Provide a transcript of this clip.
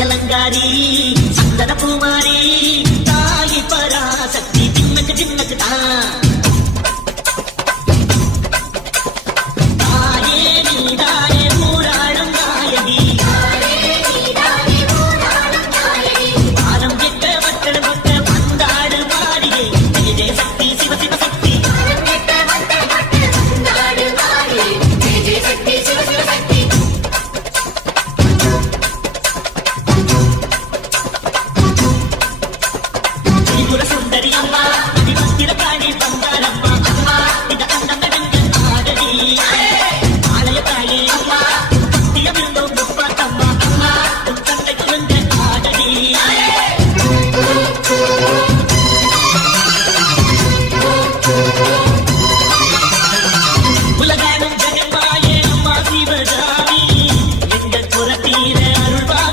అయ్యలంగారి సుందర కుమారి తాయి పరాశక్తి చిన్నకు చిన్నకు తా